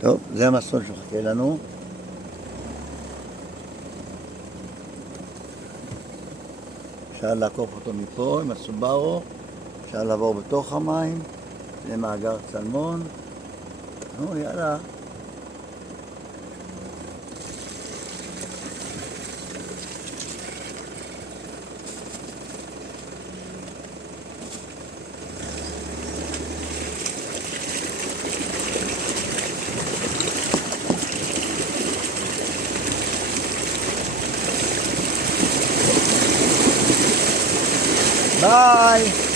טוב, זה המסלול שמחכה לנו. אפשר לעקוף אותו מפה עם הסובארו, אפשר לעבור בתוך המים למאגר צלמון. נו, יאללה. ביי!